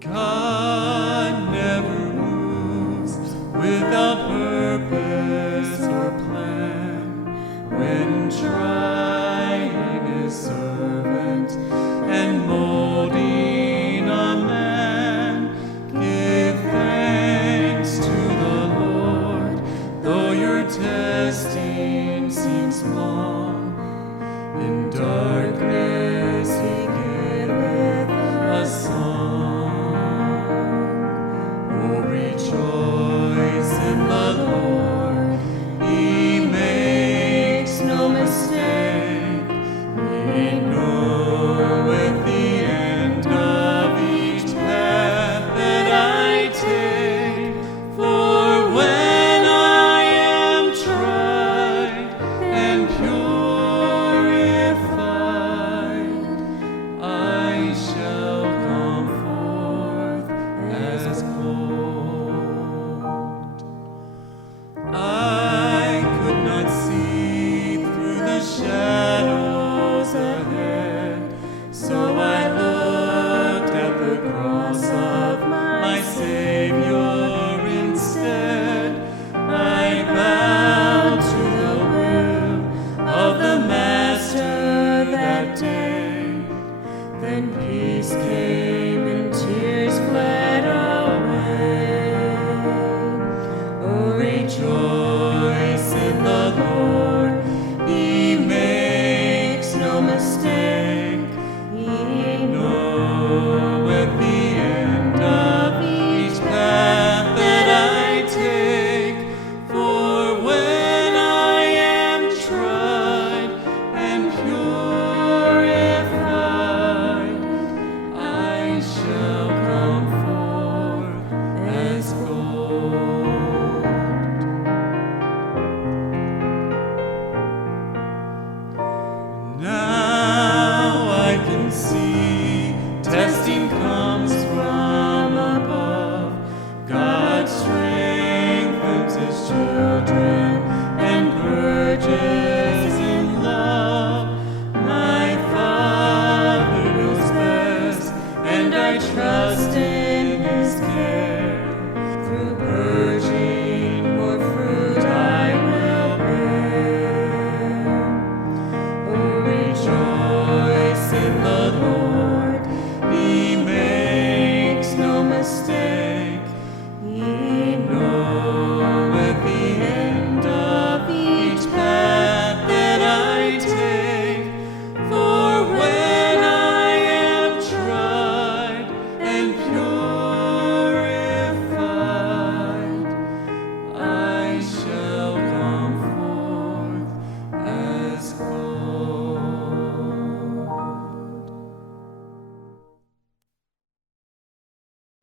God never moves without purpose or plan. When trying His servant and molding a man, give thanks to the Lord, though your testing seems long. In darkness He giveth a song. Oh, rejoice in the Lord, He makes no mistake. He knoweth the end of each path that I take. For when I am tried and purified, I shall come forth as gold. I could not see through the shadows ahead, so I looked at the cross of my Savior instead. I bowed to the will of the Master that day. Then peace came and tears fled away. Oh, rejoice in the Lord, He makes no mistake. He knoweth the end of each path that I take. For when I am tried and purified, I shall come forth as gold. Now I can see testing comes from above. God strengthens His children and purges in love. My Father knows best, and I trust in His care.